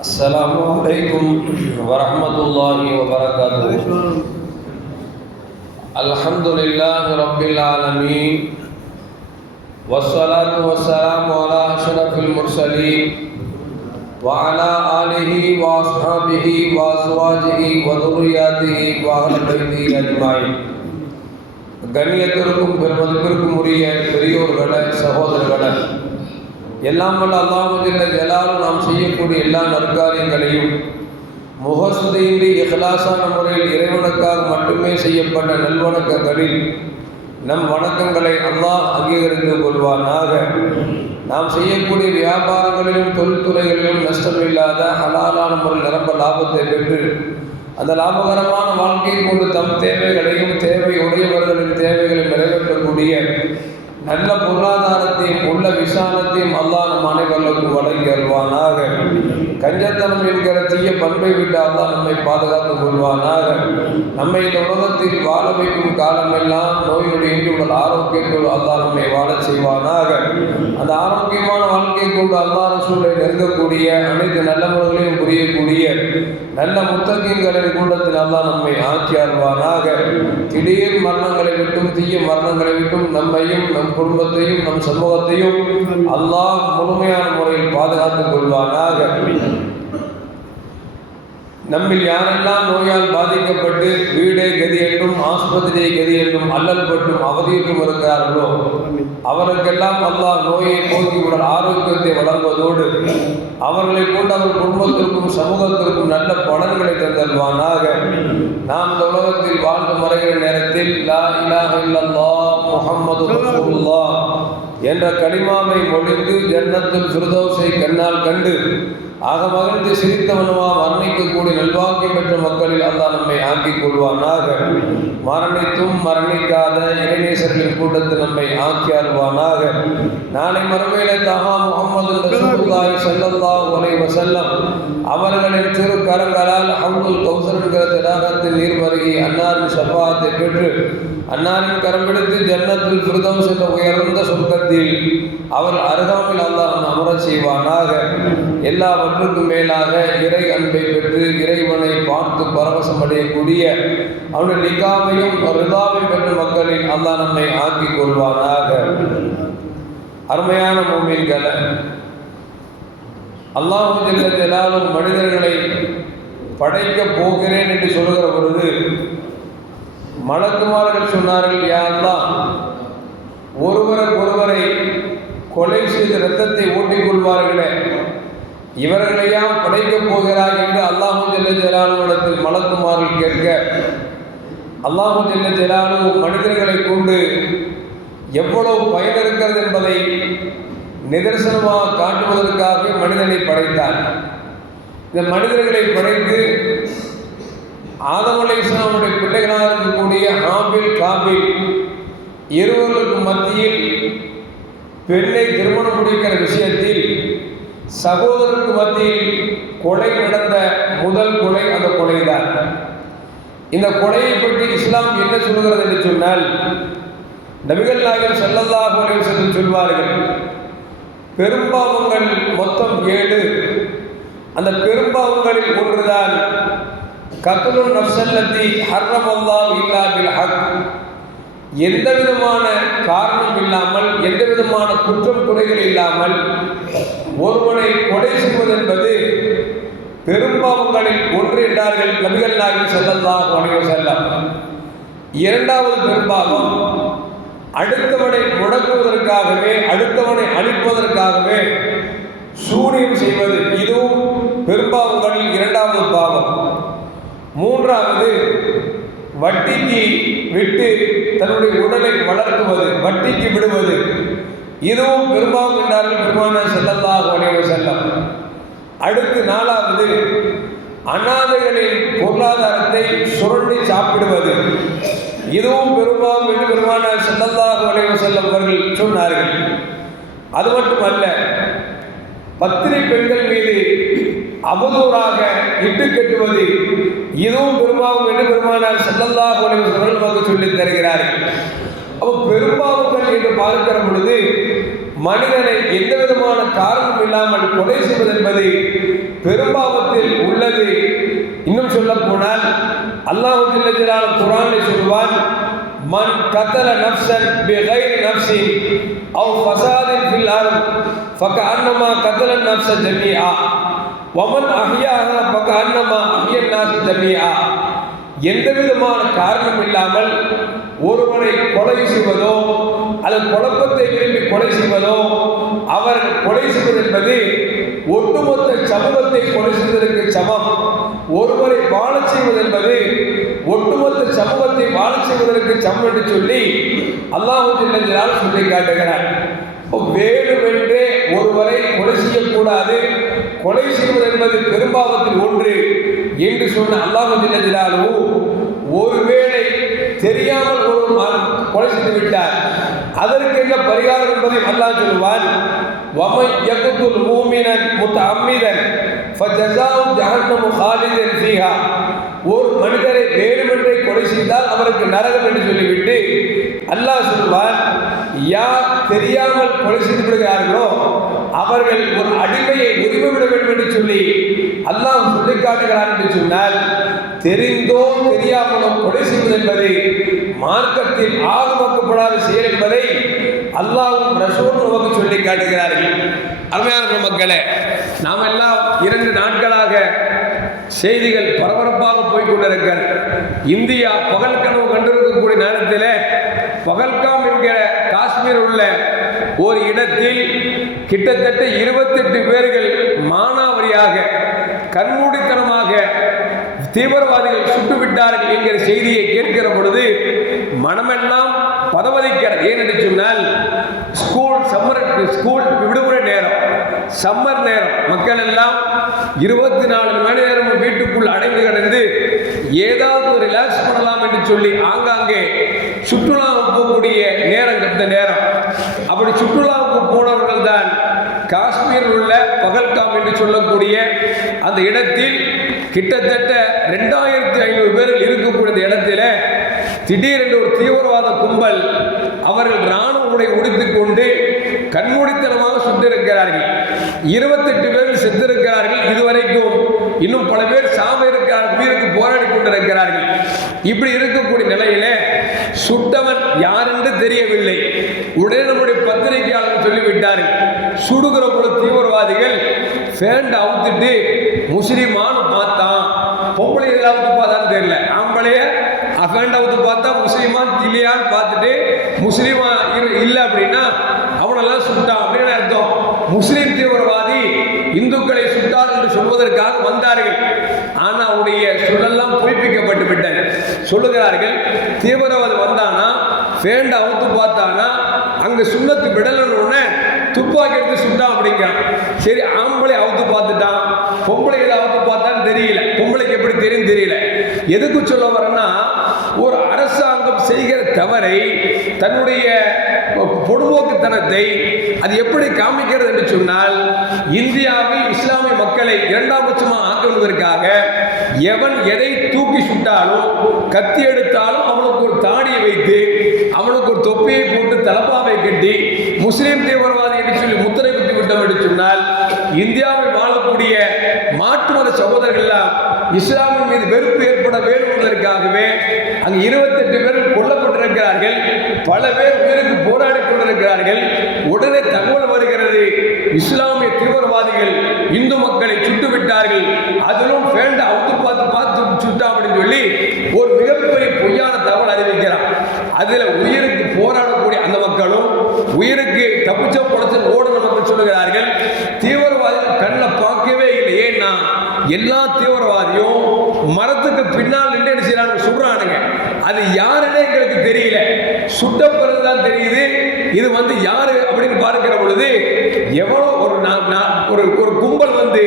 السلام علیکم ورحمۃ اللہ وبرکاتہ۔ الحمد للہ رب العالمین، والصلاة والسلام على اشرف المرسلین وعلى آله وأصحابه وأزواجه وذرياته وأهل بيته أجمعين گنیت رکم پھر مذکر کمری ہے فری اور گڑھے எல்லாம் வல்ல அல்லாஹுஜல்ல ஜலாலும் நாம் செய்யக்கூடிய எல்லா நற்காரியங்களையும் முகசுதையின்றி இஹ்லாசான முறையில் இறைவனுக்காக மட்டுமே செய்யப்பட்ட நல்வணக்கங்களில் நம் வணக்கங்களை அல்லாஹ் அங்கீகரித்து கொள்வானாக. நாம் செய்யக்கூடிய வியாபாரங்களிலும் தொழில்துறைகளிலும் நஷ்டமில்லாத ஹலாலான முறையில் நிரம்ப லாபத்தை பெற்று அந்த லாபகரமான வாழ்க்கையை கொண்டு தம் தேவைகளையும் தேவை உடையவர்களின் தேவைகளை நிறைவேற்றக்கூடிய நல்ல பொருளாதார பொருளாதாரத்தையும் உள்ள விசாலத்தையும் அல்லாஹ் நம் அனைவர்களுக்கும் வழங்கி அல்வானாக கஞ்சத்தனம் என்கிற தீய பண்பை விட்டு அல்லாஹ் நம்மை பாதுகாத்துக் கொள்வானாக. நம்மை இந்த உலகத்தில் வாழ வைக்கும் காலமெல்லாம் நோயுடைய உள்ள ஆரோக்கியத்தோடு அல்லா நம்மை வாழச் செய்வானாக. அந்த ஆரோக்கியமான வாழ்க்கை கொண்டு அல்லாஹ் ரசூலை நெருங்கக்கூடிய அனைத்து நல்ல முறைகளையும் புரியக்கூடிய நல்ல முத்தகங்களின் கூட்டத்தில் அல்லா நம்மை ஆக்கி அருள்வானாக திடீர் மரணங்களை விட்டும் தீய மரணங்களை விட்டும் நம்மையும் நம் குடும்பத்தையும் நம் சமூகத்தையும் அல்லாஹ் முழுமையான முறையில் பாதுகாத்துக் கொள்வானாக. நம்மில் யாரெல்லாம் நோயால் பாதிக்கப்பட்டு வீடே கதி என்றும் ஆஸ்பத்திரியை கதி என்றும் அல்லல் பட்டும் அவதியிட்டும் இருக்கிறார்களோ அவருக்கெல்லாம் அல்லாஹ் நோயை போக்கி உடல் ஆரோக்கியத்தை வழங்குவதோடு அவர்களை கொண்டு அவர் குடும்பத்திற்கும் சமூகத்திற்கும் நல்ல பலன்களை தந்தல்வானாக நாம் இந்த உலகத்தில் வாழ்ந்து மறைகிற நேரத்தில் லா இலாஹ இல்லல்லாஹ் முஹம்மது ரசூலுல்லாஹ். என்ற கலிமாவை மொழிந்து ஜன்னத்தில் ஃபிர்தௌஸை கண்ணால் கண்டு ஆக மகிழ்ந்து சிரித்தவனுமா மரணிக்கக்கூடிய நல்வாக்கியம் பெற்ற மக்களில் அந்த நம்மை ஆக்கிக் கொள்வானாக. மரணித்தும் மரணிக்காத இளைஞர்களின் கூட்டத்தில் நம்மை ஆக்கி அருவானாக நாளை மறுமையில தகா முகமது ரசூலுல்லாஹி ஸல்லல்லாஹு அலைஹி வஸல்லம் அவர்களின் திரு கரங்களால் அவுல் கௌசர் என்கிற தடாகத்தில் நீர் பருகி அன்னாரின் சபாத்தை பெற்று அன்னாரின் கரம் பிடித்து ஜன்னத்தில் ஃபிர்தௌஸ் செல்ல உயர்ந்த சொர்க்கத்தில் அவர் அருகாமையில் அல்லாஹ் அமரச் செய்வானாக. எல்லாவற்றுக்கும் மேலாக இறை அன்பை பெற்று இறைவனை பார்த்து பரவசம் அடையக்கூடிய அவனுடைய நிகாமையும் ரிதாவை பெற்ற மக்களில் அல்லாஹ் நம்மை ஆக்கிக் கொள்வானாக. அருமையான மூமின்களை அல்லாஹு ஜல்ல மனிதர்களை படைக்கப் போகிறேன் என்று சொல்கிற பொழுது மலக்குமார்கள் சொன்னார்கள் யாரெல்லாம் ஒருவருக்கொருவரை கொலை செய்து ரத்தத்தை ஓட்டிக் கொள்வார்களே. இவர்களையாம் படைக்கப் போகிறார் என்று அல்லாஹு ஜல்ல ஜலாலுவிடத்தில் மலக்குமார்கள் கேட்க அல்லாஹு ஜல்ல ஜலாலு மனிதர்களை கொண்டு எவ்வளவு பயன் இருக்கிறது என்பதை நிதர்சனமாக காட்டுவதற்காக மனிதனை படைத்தார். இந்த மனிதர்களை படைத்து ஆதம் இஸ்லாமுடைய பிள்ளைகளாக இருக்கக்கூடிய ஹாபில் காபில் இருவர்களுக்கு மத்தியில் பெண்ணை திருமணம் முடிக்கிற விஷயத்தில் சகோதரருக்கு மத்தியில் கொலை நடந்த முதல் கொலை அந்த கொலைதான். இந்த கொலையை பற்றி இஸ்லாம் என்ன சொல்கிறது என்று சொன்னால் நபிகள் நாயகம் செல்லல்லாஹு அலைவசத்தில் சொல்வார்கள் பெரும்பாவங்கள் மொத்தம் ஏழு. அந்த பெரும்பாவங்களில் ஒன்றுதான் கத்துலு நப்சல்லத்தி ஹர்ரமல்லா இல்லா பில் ஹக். எந்த விதமான காரணம் இல்லாமல் எந்த விதமான குற்றம் குறைகள் இல்லாமல் ஒருவனை கொலை செய்வது என்பது பெரும்பாவங்களில் ஒன்று என்றார்கள் நபிகள் நாயகம் செல்லல்லாஹு அலைஹி செல்லம் இரண்டாவது பெரும்பாவம் அடுத்தவனை முடக்குவதற்காகவே அடுத்தவனை அழிப்பதற்காகவே சூரியம் செய்வது. இதுவும் பெரும்பாவங்களில் இரண்டாவது பாவம். மூன்றாவது வட்டிக்கு விட்டு தன்னுடைய உடலை வளர்த்துவது வட்டிக்கு விடுவது. இதுவும் பெரும்பாவம் என்றார்கள் பெருமான செல்லல்லாக உடைய செல்லம் அடுத்து நாலாவது அனாதைகளின் பொருளாதாரத்தை சுரண்டி சாப்பிடுவது. இதுவும் பெரும்பாவம் என்று பெருமான செல்லல்லாக உடைய செல்லம் அவர்கள் சொன்னார்கள். அது மட்டுமல்ல பத்திரை பெண்கள் மீது அவதூறாக இட்டு கட்டுவது. இதுவும் பெரும்பாவம் என்று பெருமானார் செல்லல்லா அலைஹி வஸல்லம் நமக்கு சொல்லித் தருகிறார்கள் அப்போ பெரும்பாவுகள் என்று பார்க்கிற பொழுது மனிதனை எந்த விதமான காரணம் இல்லாமல் கொலை செய்வது என்பது பெரும்பாவத்தில் உள்ளது. இன்னும் சொல்ல போனால் அல்லாஹ் ஜில்லஜலால் குரானை சொல்வான் மன் கத்தல நப்சன் பிகைரி நப்சின் அவ் ஃபசாதின் ஃபில் அர்த் ஃபகஅன்னமா கத்தல நப்ச ஜமீஆ. வமன் அஹியாக ஃபகஅன்னமா அஹியன்னாசி நாஸ் எந்த விதமான காரணம் இல்லாமல் ஒருவரை கொலை செய்வதோ அல்லது குழப்பத்தை விரும்பி கொலை செய்வதோ அவர் கொலை செய்வது என்பது ஒட்டுமொத்த சமூகத்தை கொலை செய்வதற்கு சமம். ஒருவரை வாழ செய்வது என்பது ஒட்டுமொத்த சமூகத்தை வாழ செய்வதற்கு சமம் என்று சொல்லி அல்லாஹு ஜில்லஜலால் சொல்லி காட்டுகிறார். வேண்டுமென்றே ஒருவரை கொலை செய்யக்கூடாது கொலை செய்வது என்பது பெரும்பாவத்தில் ஒன்று என்று சொன்ன அல்லாஹ் ஜில்லஜலாலு ஒருவேளை தெரியாமல் ஒரு கொலை செய்து விட்டார். அதற்கு என்ன பரிகாரம் என்பதை அல்லாஹ் சொல்லுவான் வமை யகுத்துல் மூமினன் முத்தஅம்மிதன் ஃபஜஸாவு ஜஹன்னமு ஹாலிதன் ஃபீஹா. ஒரு மனிதரை வேண்டுமென்றே கொலை செய்தால் அவருக்கு நரகம் என்று சொல்லிவிட்டு அல்லாஹ் சொல்வான் யார் தெரியாமல் கொலை செய்து விடுகிறார்களோ அவர்கள் ஒரு அடிமையை உரிமை விட வேண்டும் என்று சொல்லி அல்லாஹ் சொல்லி காட்டுகிறான் என்று சொன்னால் தெரிந்தோ தெரியாமலோ கொலை செய்வது என்பது மார்க்கத்தில் ஆகமாக்கப்படாத செயல் என்பதை அல்லாவும் ரசூலும் நமக்கு சொல்லி காட்டுகிறார்கள். அருமையான மக்களே நாம் எல்லாம் இரண்டு நாட்களாக செய்திகள் பரபரப்பாக போய் இந்தியா பகல் கனவு கண்டிருக்கக்கூடிய நேரத்தில் பகல்காம் என்கிற காஷ்மீர் உள்ள ஒரு இடத்தில் கிட்டத்தட்ட இருபத்தெட்டு பேர்கள் மானாவரியாக கண்மூடித்தனமாக தீவிரவாதிகள் சுட்டுவிட்டார்கள் என்கிற செய்தியை கேட்கிற பொழுது மனமெல்லாம் பதவதிக்கிறது. ஏன்னு சொன்னால் ஸ்கூல் சம்மர் ஸ்கூல் விடுமுறை நேரம். சம்மர் நேரம். மக்கள் எல்லாம் இருபத்தி நாலு மணி நேரம் வீட்டுக்குள் அடைந்து கிடந்து ஏதாவது ரிலாக்ஸ் பண்ணலாம் என்று சொல்லி ஆங்காங்கே சுற்றுலாவுக்கு போகக்கூடிய நேரம் இந்த நேரம். அப்படி சுற்றுலாவுக்கு போனவர்கள் தான் காஷ்மீரில் உள்ள பகல்காம் என்று சொல்லக்கூடிய அந்த இடத்தில் கிட்டத்தட்ட ரெண்டாயிரத்தி ஐநூறு பேரில் இருக்கக்கூடிய இடத்துல திடீரென்று ஒரு தீவிரவாத கும்பல் அவர்கள் ராணுவ உடை உடுத்திக் கொண்டு கண்மூடித்தனமாக சுட்டிருக்கிறார்கள் இருபத்தெட்டு பேர் செத்திருக்கிறார்கள். இதுவரைக்கும் இன்னும் பல பேர் சாம இருக்கிறார்கள் உயிருக்கு போராடி கொண்டிருக்கிறார்கள். இப்படி இருக்கக்கூடிய நிலையிலே சுட்டவன் யார் என்று தெரியவில்லை. உடனே நம்முடைய பத்திரிகையாளர் சொல்லிவிட்டார்கள் சுடுகிற போல தீவிரவாதிகள் ஃபேண்ட் அவுத்துட்டு முஸ்லிமான்னு பார்த்தான் பொம்பளை இதில் பார்த்தான்னு தெரியல. ஆம்பளைய ஃபேண்ட் அவுத்து பார்த்தா முஸ்லீமான் இல்லையான்னு பார்த்துட்டு முஸ்லீமா இரு- இல்லை அப்படின்னா அவனெல்லாம் சுட்டான் அப்படின்னு அர்த்தம். முஸ்லீம் தீவிரவாதி இந்துக்களை சுட்டார் என்று சொல்வதற்காக வந்தார்கள். ஆனால் அவருடைய சொல்லெல்லாம் பொய்ப்பிக்கப்பட்டு விட்டன. சொல்லுகிறார்கள் தீவிரவாதி வந்தானா ஃபேண்ட் அவுத்து பார்த்தானா அங்கே சுண்ணத்து விடலன்னு துப்பாக்கி எடுத்து சுட்டான் அப்படிங்கிறான். சரி ஆம்பளை அவுத்து பார்த்துட்டான். பொம்பளை இதை அவுத்து பார்த்தான்னு தெரியல. பொம்பளைக்கு எப்படி தெரியும் தெரியல. எதுக்கு சொல்ல வரேன்னா ஒரு அரசாங்கம் செய்கிற தவறை தன்னுடைய பொடுபோக்குத்தனத்தை அது எப்படி காமிக்கிறது என்று சொன்னால் இந்தியாவில் இஸ்லாமிய மக்களை இரண்டாம் பட்சமாக ஆக்குவதற்காக எவன் எதை தூக்கி சுட்டாலும் கத்தி எடுத்தாலும் அவனுக்கு ஒரு தாடியை வைத்து அவனுக்கு ஒரு தொப்பியை போட்டு தலப்பாவை கட்டி முஸ்லீம் தீவிரவாதி என்று சொல்லி முத்திரை குத்தி விட்டோம் என்று சொன்னால் இந்தியாவில் வாழக்கூடிய மாற்று மத சகோதரர்கள் எல்லாம் இஸ்லாமின் மீது வெறுப்பு ஏற்பட வேண்டும் அங்கு இருபத்தெட்டு பேர் கொல்லப்பட்டிருக்கிறார்கள். பல பேர் உயிருக்கு போராடி கொண்டிருக்கிறார்கள். உடனே தகவல் வருகிறது. இஸ்லாமிய தீவிரவாதிகள் இந்து மக்களை சுட்டு விட்டார்கள் அதிலும் வேண்ட அவுத்து பார்த்து பார்த்து சுட்டா அப்படின்னு சொல்லி ஒரு மிகப்பெரிய பொய்யான தகவல் அறிவிக்கிறான் அதுல உயிருக்கு போராடக்கூடிய அந்த மக்களும் உயிருக்கு தப்பிச்ச பொழச்சல் ஓடுன மக்கள் சொல்லுகிறார்கள் தீவிரவாதிகள் கண்ணில் பார்க்கவே இல்லை. ஏன்னா எல்லா தீவிரவாதியும் மரத்துக்கு பின்னால் அது யாருன்னு எங்களுக்கு தெரியல. சுட்டப்படுறது தான் தெரியுது. இது வந்து யாரு அப்படின்னு பார்க்கிற பொழுது எவ்வளோ ஒரு நா- ஒரு ஒரு கும்பல் வந்து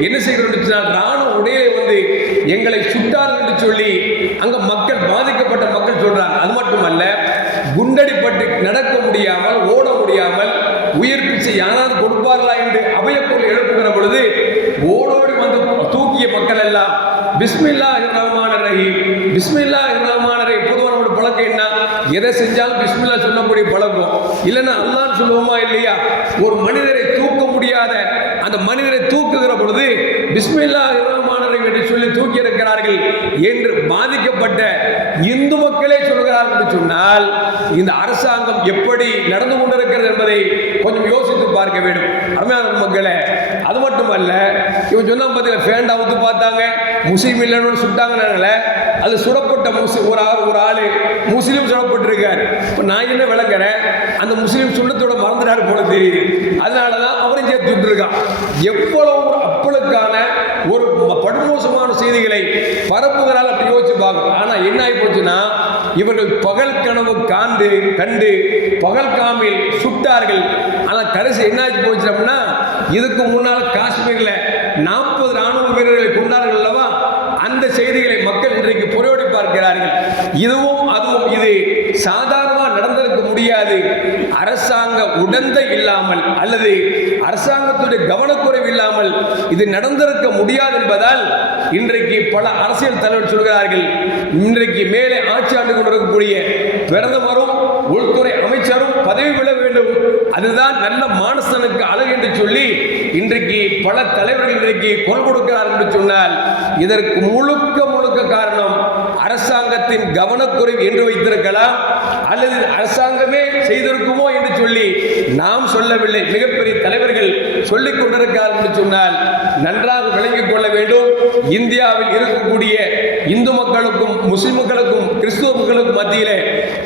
என்ன செய்கிறோம்னா ராணுவ உடையை வந்து எங்களை சுட்டார் என்று சொல்லி அங்கே மக்கள் பாதிக்கப்பட்ட மக்கள் சொல்றாங்க. அது மட்டுமல்ல குண்டடிப்பட்டு நடக்க முடியாமல் ஓட முடியாமல் உயிர் பிச்சை யாராவது கொடுப்பார்களா என்று அபயக்குள் எழுப்புகிற பொழுது ஓடோடி வந்து தூக்கிய மக்கள் எல்லாம் பிஸ்மில்லா ரஹ்மான் ரஹீம் பிஸ்மில்லா ரஹ்மான் எதை செஞ்சாலும் பிஸ்மில்லா சொல்லக்கூடிய பழக்கம். இல்லைன்னா அல்லான்னு சொல்லுவோமா இல்லையா? ஒரு மனிதரை தூக்க முடியாத அந்த மனிதரை தூக்குகிற பொழுது பிஸ்மில்லா இரமானரை என்று சொல்லி தூக்கி இருக்கிறார்கள் என்று பாதிக்கப்பட்ட இந்து மக்களே சொல்கிறார்கள் என்று சொன்னால் இந்த அரசாங்கம் எப்படி நடந்து கொண்டிருக்கிறது என்பதை கொஞ்சம் யோசித்து பார்க்க வேண்டும். அருமையான மக்களே அது மட்டுமல்ல இவன் சொன்னா பார்த்தீங்கன்னா ஃபேண்டா ஊத்து பார்த்தாங்க முஸ்லீம் இல்லைன்னு சுட்டாங்கன்னாங்களே அது சுடப்பட்ட முஸ்லி ஒரு ஆள் ஒரு ஆள் முஸ்லீம் சுடப்பட்டிருக்கார் இப்போ நான் என்ன விளங்குறேன்? அந்த முஸ்லீம் சுண்ணத்தோட மறந்துட்டாரு போல தெரியுது. அதனால தான் அவரும் சேர்த்து விட்டுருக்கான். எவ்வளவு அப்பளுக்கான ஒரு படுமோசமான செய்திகளை பரப்புகிறாள் அப்படி யோசிச்சு பார்க்கணும். ஆனால் என்ன ஆகி போச்சுன்னா இவர்கள் பகல் கனவு காண்டு கண்டு பகல் காமில் சுட்டார்கள். ஆனால் கடைசி என்ன ஆகி போச்சு அப்படின்னா இதுக்கு முன்னால் காஷ்மீரில் நாற்பது ராணுவ வீரர்களை கொண்டார்கள் அல்லவா அந்த செய்திகளை மக்கள் இன்றைக்கு புரோடி பார்க்கிறார்கள் இதுவும் அதுவும் இது சாதாரணமாக நடந்திருக்க முடியாது. அரசாங்க உடந்தை இல்லாமல் அல்லது அரசாங்கத்துடைய கவனக்குறைவு இல்லாமல் இது நடந்திருக்க முடியாது என்பதால் இன்றைக்கு பல அரசியல் தலைவர் சொல்கிறார்கள் இன்றைக்கு மேலே ஆட்சி ஆண்டு கொண்டிருக்கக்கூடிய பிரதமரும் உள்துறை அமைச்சரும் பதவி விட வேண்டும். அதுதான் நல்ல மானசனுக்கு அழகு என்று சொல்லி இன்றைக்கு பல தலைவர்கள் இன்றைக்கு குரல் கொடுக்கிறார் என்று சொன்னால் இதற்கு முழுக்க முழுக்க காரணம் அரசாங்கத்தின் கவனக்குறைவு என்று வைத்திருக்கலாம் அல்லது அரசாங்கமே செய்திருக்குமோ என்று சொல்லி நாம் சொல்லவில்லை. மிகப்பெரிய தலைவர்கள் சொல்லிக் கொண்டிருக்கிறார் என்று சொன்னால் நன்றாக விளங்கிக் கொள்ள வேண்டும். இந்தியாவில் இருக்கக்கூடிய இந்து மக்களுக்கும் முஸ்லிம்களுக்கும் கிறிஸ்துவ மக்களுக்கும் மத்தியிலே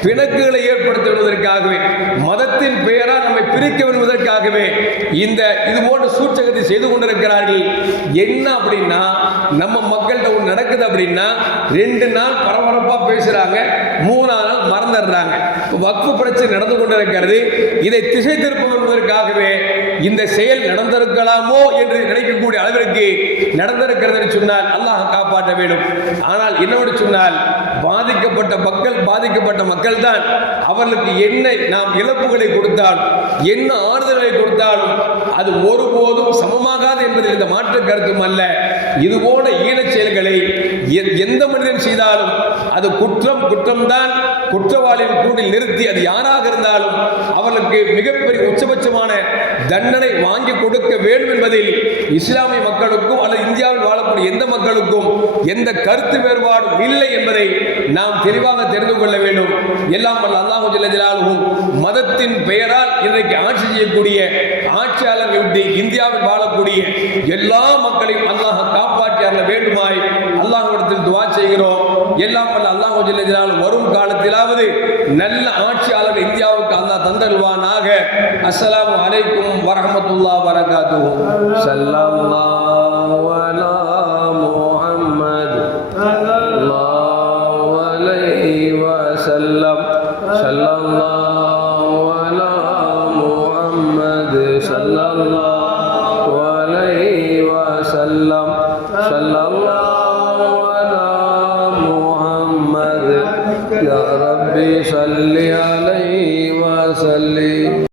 பிணக்குகளை ஏற்படுத்துவதற்காகவே மதத்தின் பெயரால் நம்மை பிரிக்க விடுவதற்காகவே இந்த இது போன்ற சூழ்ச்சகத்தை செய்து கொண்டிருக்கிறார்கள். என்ன அப்படின்னா நம்ம மக்கள்கிட்ட ஒன்று நடக்குது அப்படின்னா ரெண்டு நாள் பரபரப்பாக பேசுகிறாங்க மூணாவது நாள் மறந்துடுறாங்க. வக்ஃபு பிரச்சனை நடந்து கொண்டிருக்கிறது. இதை திசை திருப்ப இந்த செயல் நடந்திருக்கலாமோ என்று நினைக்கக்கூடிய அளவிற்கு நடந்திருக்கிறது சொன்னால் அல்லாஹ் காப்பாற்ற வேண்டும். ஆனால் என்னோடு சொன்னால் பாதிக்கப்பட்ட மக்கள் பாதிக்கப்பட்ட மக்கள் தான் அவர்களுக்கு என்ன நாம் இழப்புகளை கொடுத்தால் என்ன ஆறுதலை கொடுத்தாலும் அது ஒருபோதும் சமமாகாது என்பதில் இந்த மாற்று கருத்தும் அல்ல. இது போன்ற செயல்களை எந்த மனிதன் செய்தாலும் அது குற்றம் குற்றம்தான் குற்றவாளியின் கூடில் நிறுத்தி அது யாராக இருந்தாலும் அவர்களுக்கு மிகப்பெரிய உச்சபட்சமான தண்டனை வாங்கி கொடுக்க வேண்டும் என்பதில் இஸ்லாமிய மக்களுக்கும் அல்லது இந்தியாவில் வாழக்கூடிய எந்த மக்களுக்கும் எந்த கருத்து வேறுபாடும் இல்லை என்பதை நாம் தெளிவாக தெரிந்து கொள்ள வேண்டும். எல்லாம் வல்ல அல்லாஹு ஜல்ல மதத்தின் பெயரால் இன்றைக்கு ஆட்சி செய்யக்கூடிய ஆட்சியாளர் விட்டு இந்தியாவில் வாழக்கூடிய எல்லா மக்களையும் அல்லாஹ் காப்பாற்றி அருள வேண்டுமாய். துவா செய்கிறோம். எல்லாம் வல்ல அல்லாஹ் ஜல்ல வரும் காலத்திலாவது நல்ல ஆட்சியாளர் இந்தியாவுக்கு அல்லாஹ் தந்தல்வானாக அஸ்ஸலாமு அலைக்கும் வரஹ்மத்துல்லாஹ் வரகாத்து ஸல்லல்லாஹு